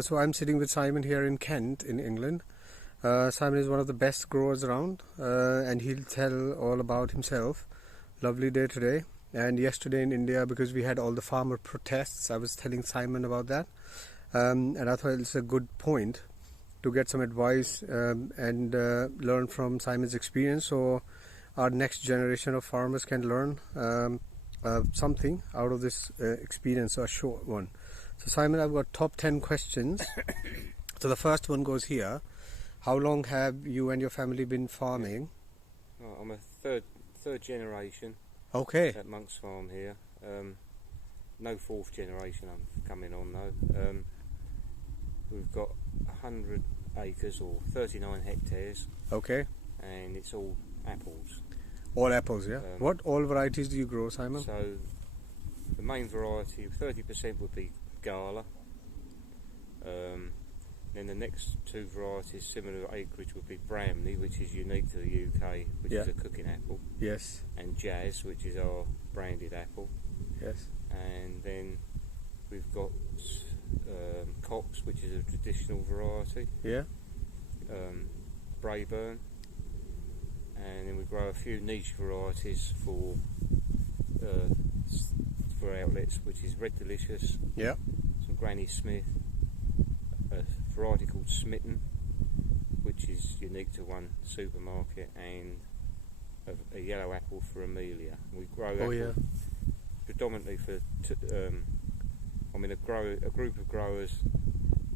So I'm sitting with Simon here in Kent in England. Simon is one of the best growers around, and he'll tell all about himself. Lovely day today, and yesterday in India, because we had all the farmer protests, I was telling Simon about that, and I thought it's a good point to get some advice and learn from Simon's experience, so our next generation of farmers can learn something out of this experience, a short one. So Simon, I've got top 10 questions. So the first one goes here. How long have you and your family been farming? Oh, I'm a third generation. Okay. At Monk's Farm here. No fourth generation I'm coming on though. We've got 100 acres or 39 hectares. Okay. And it's all apples. All apples, yeah. What all varieties do you grow, Simon? So the main variety, 30% would be Gala. Then the next two varieties, similar acreage, would be Bramley, which is unique to the UK, which is a cooking apple. Yes. And Jazz, which is our branded apple. Yes. And then we've got Cox, which is a traditional variety. Yeah. Braeburn. And then we grow a few niche varieties for outlets, which is Red Delicious. Yeah. Some Granny Smith. A variety called Smitten, which is unique to one supermarket, and a yellow apple for Amelia. We grow apple predominantly for a group of growers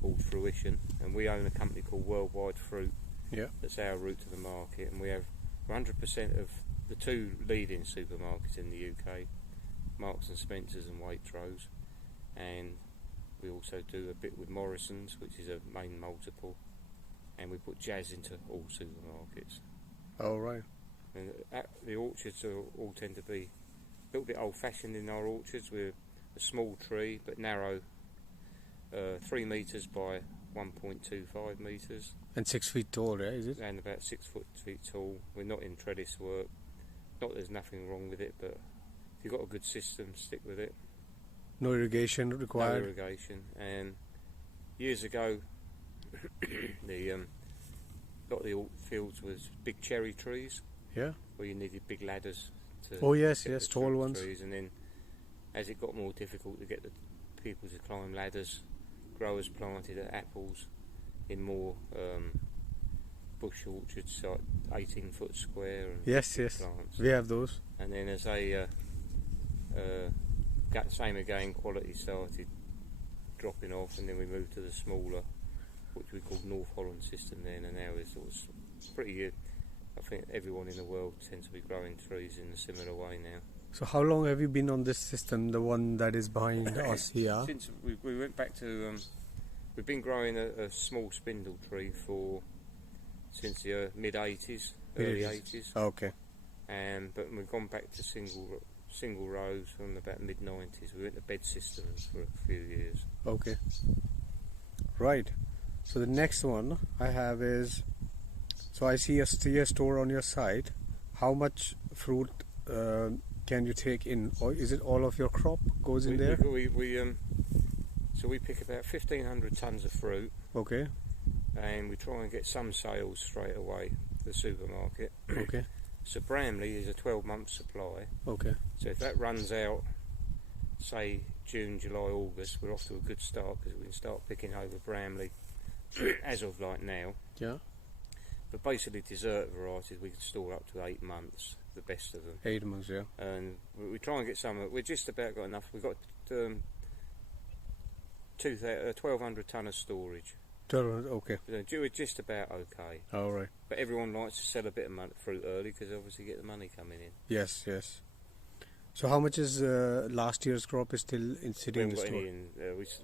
called Fruition, and we own a company called Worldwide Fruit. Yeah. That's our route to the market, and we have 100% of the two leading supermarkets in the UK, Marks and Spencer's and Waitrose, and we also do a bit with Morrison's, which is a main multiple, and we put Jazz into all supermarkets. Oh, right. And the orchards all tend to be a little bit old-fashioned in our orchards. We're a small tree, but narrow, 3 metres by 1.25 metres. And 6 feet tall, yeah, is it? And about 6 feet tall. We're not in trellis work. Not that there's nothing wrong with it, but if you've got a good system, stick with it. No irrigation required? No irrigation. And years ago, a lot of the fields was big cherry trees. Yeah. Where you needed big ladders to yes, tall ones. Trees. And then as it got more difficult to get the people to climb ladders, growers planted apples in more bush orchards, like 18-foot square. And yes, plants. We have those. And then as they same again, quality started dropping off, and then we moved to the smaller, which we called North Holland system then, and now it's pretty good. I think everyone in the world tends to be growing trees in a similar way now. So how long have you been on this system, the one that is behind us here? Since we went back to, we've been growing a small spindle tree since the mid-80s, early 80s. Okay. But we've gone back to single rows from about mid-90s. We went to bed systems for a few years. Okay. Right. So the next one I have is, so I see a store on your site. How much fruit can you take in, or is it all of your crop goes in there? So we pick about 1,500 tonnes of fruit. Okay. And we try and get some sales straight away to the supermarket. Okay. So Bramley is a 12-month supply. Okay. So if that runs out, say June, July, August, we're off to a good start, because we can start picking over Bramley as of like now. Yeah. But basically dessert varieties we can store up to 8 months, the best of them. 8 months, yeah. And we try and get some. We're just about got enough. We've got 1,200 tonne of storage. Okay. We're just about okay. All right. But everyone likes to sell a bit of fruit early, because obviously get the money coming in. Yes. So how much is last year's crop is still sitting in the store?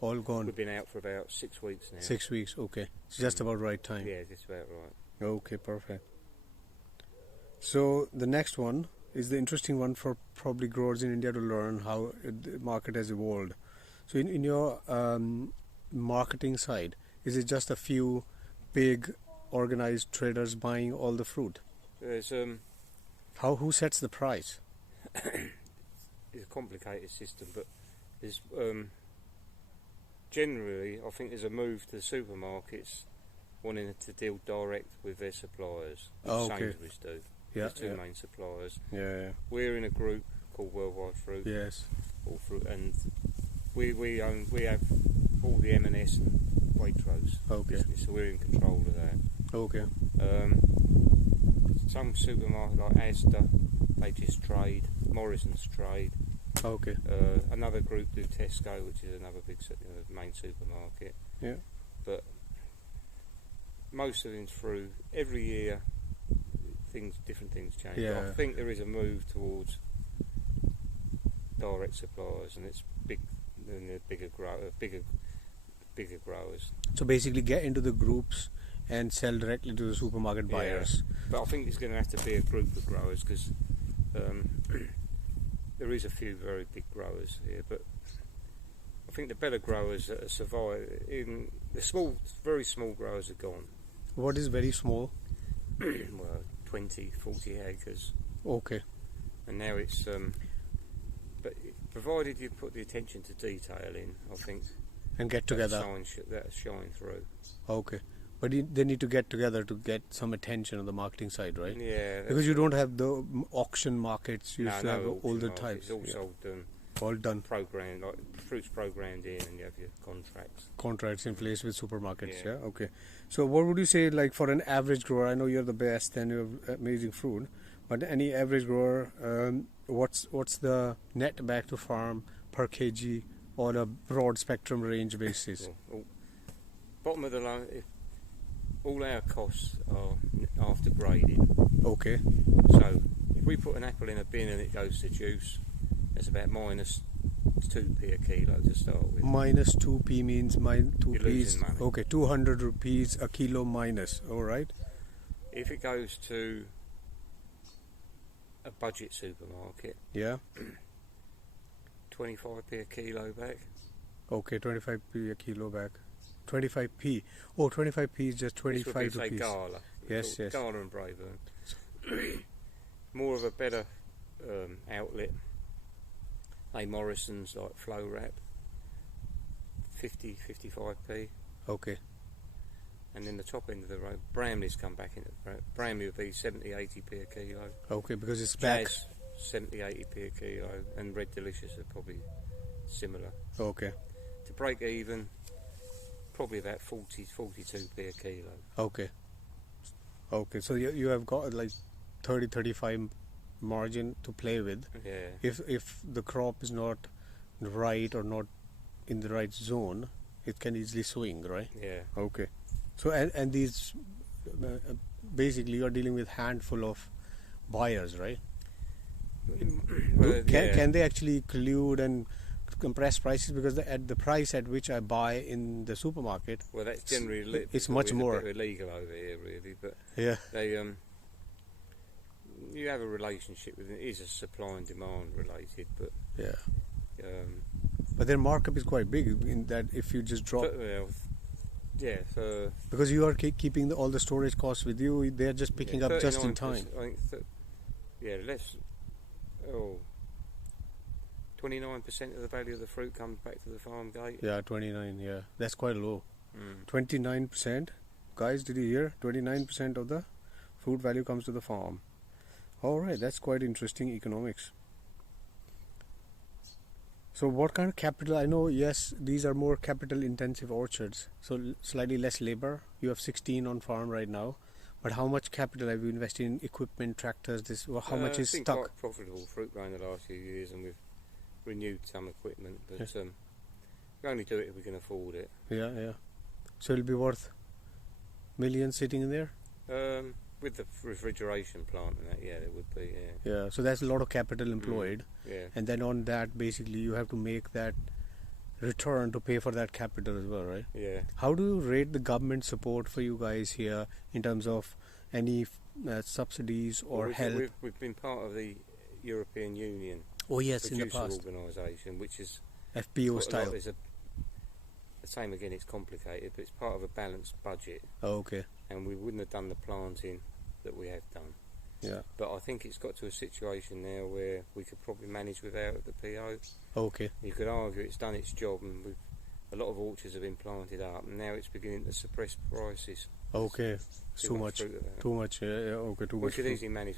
All gone. We've been out for about 6 weeks now. 6 weeks, okay. It's just about right time. Yeah, just about right. Okay, perfect. So the next one is the interesting one for probably growers in India to learn how the market has evolved. So in your marketing side, is it just a few big organized traders buying all the fruit? There's who sets the price? It's a complicated system, but there's generally, I think there's a move to the supermarkets wanting to deal direct with their suppliers, which Sainsbury's do. Yeah, There's two main suppliers. Yeah. We're in a group called Worldwide Fruit. Yes. All fruit, and we have all the M&S and Waitrose business, so we're in control of that. Okay. Some supermarkets like Asda, they just trade. Morrison's trade. Okay. Another group do Tesco, which is another big main supermarket. Yeah. But most of them through every year, different things change. Yeah. I think there is a move towards direct suppliers, and it's big. The bigger growers. So basically, get into the groups and sell directly to the supermarket buyers. But I think it's going to have to be a group of growers because there is a few very big growers here, but I think the better growers that are surviving, the very small growers are gone. What is very small? Well, 20, 40 acres. Okay. And now it's, but provided you put the attention to detail in, I think. And get together. That'll shine through. Okay. But they need to get together to get some attention on the marketing side, right? Yeah. Because you don't have the auction markets. You used to have all the types. It's all sold all done. Programmed, like fruits programmed in, and you have your contracts In place with supermarkets. Yeah. Okay. So what would you say, like for an average grower? I know you're the best and you have amazing fruit, but any average grower, what's the net back to farm per kg on a broad spectrum range basis? Bottom of the line, all our costs are after grading. Okay. So if we put an apple in a bin and it goes to juice, it's about minus 2p a kilo to start with. Minus 2p means You're losing money. Okay, 200 rupees a kilo minus. All right. If it goes to a budget supermarket, yeah, 25p a kilo back. Okay, 25p a kilo back. 25p. Oh, 25p is just 25 rupees. Say Gala. Yes. Gala and Braeburn. More of a better outlet. Morrison's like Flow Wrap. 55p. Okay. And then the top end of the road, Bramley's come back into Bramley would be 70-80p a kilo. Okay, because it's Jazz, back. 70-80p a kilo, and Red Delicious are probably similar. Okay. To break even, probably about 42p a kilo. Okay. Okay, so you have got like 30-35 margin to play with. Yeah. If the crop is not right or not in the right zone, it can easily swing, right? Yeah. Okay. So and these basically you are dealing with handful of buyers, right? Well, can they actually collude and compress prices, because at the price at which I buy in the supermarket, well, that's generally it's much more illegal over here, really. But yeah, they you have a relationship with it. It is a supply and demand related, but yeah. But their markup is quite big in that if you just drop. Because you are keeping all the storage costs with you, they are just picking up just in time. I think less. 29% of the value of the fruit comes back to the farm gate. Yeah, 29. Yeah, that's quite low. 29%. 29%, guys. Did you hear? 29% of the fruit value comes to the farm. All right, that's quite interesting economics. So what kind of capital? I know, yes, these are more capital intensive orchards, so slightly less labor. You have 16 on farm right now, but how much capital have you invested in equipment, tractors? How much is it's been stuck? Quite profitable fruit growing the last few years, and we've renewed some equipment, but Yes. we only do it if we can afford it. Yeah. So it'll be worth millions sitting in there? With the refrigeration plant and that, yeah, there would be, yeah. Yeah, so that's a lot of capital employed. Yeah. And then on that, basically, you have to make that return to pay for that capital as well, right? Yeah. How do you rate the government support for you guys here in terms of any subsidies or help? We've been part of the European Union. Oh yes, in the past. Organisation, which is FPO style. The same again, it's complicated, but it's part of a balanced budget. Oh, okay. And we wouldn't have done the planting that we have done. Yeah. But I think it's got to a situation now where we could probably manage without the PO. Okay. You could argue it's done its job, and we've a lot of orchards have been planted up, and now it's beginning to suppress prices. Okay, it's too much. Too much. Yeah, okay, too much. We could easily manage.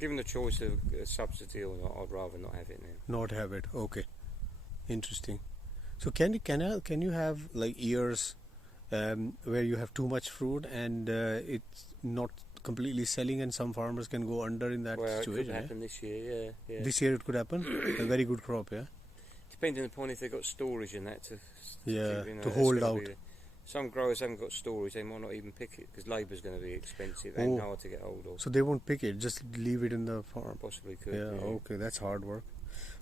Given the choice of a subsidy or not, I'd rather not have it now. Not have it. Okay, interesting. So can you have like years where you have too much fruit and it's not completely selling, and some farmers can go under in that situation? Well, it could happen this year. Yeah. This year it could happen. A very good crop, yeah. Depending upon if they've got storage and that to to hold out. Some growers haven't got storage; they might not even pick it because labour's going to be expensive and hard to get hold of. So they won't pick it; just leave it in the farm. Possibly could. Yeah. Okay, that's hard work.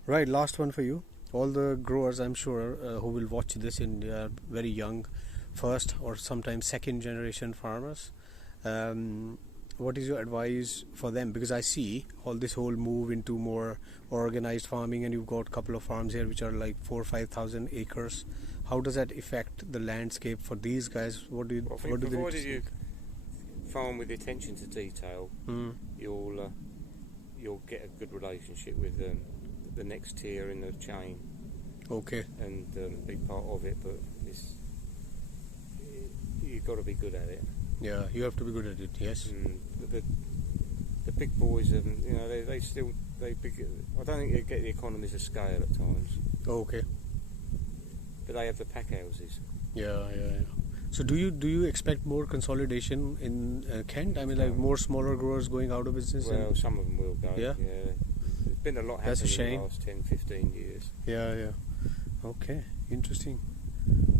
Right, last one for you. All the growers, I'm sure, who will watch this in India are very young, first or sometimes second generation farmers. What is your advice for them? Because I see all this whole move into more organized farming, and you've got a couple of farms here which are like 4,000 or 5,000 acres. How does that affect the landscape for these guys? What do they provided you farm with attention to detail, you'll get a good relationship with the next tier in the chain. Okay. And be part of it, but you've got to be good at it. Yeah, you have to be good at it. Yes. The big boys, they I don't think they get the economies of scale at times. Okay. But they have the pack houses. Yeah. So do you expect more consolidation in Kent? I mean, like more smaller growers going out of business? Well, some of them will go. Yeah. There's been a lot happening in the last 10, 15 years. Yeah. Okay, interesting.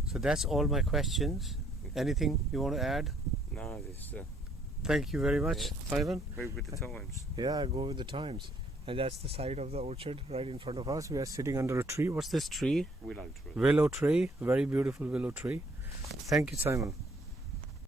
So that's all my questions. Anything you want to add? No, this. Thank you very much, Simon. Move with the times. Yeah, go with the times. And that's the side of the orchard right in front of us. We are sitting under a tree. What's this tree? Willow tree. Willow tree. Very beautiful willow tree. Thank you, Simon.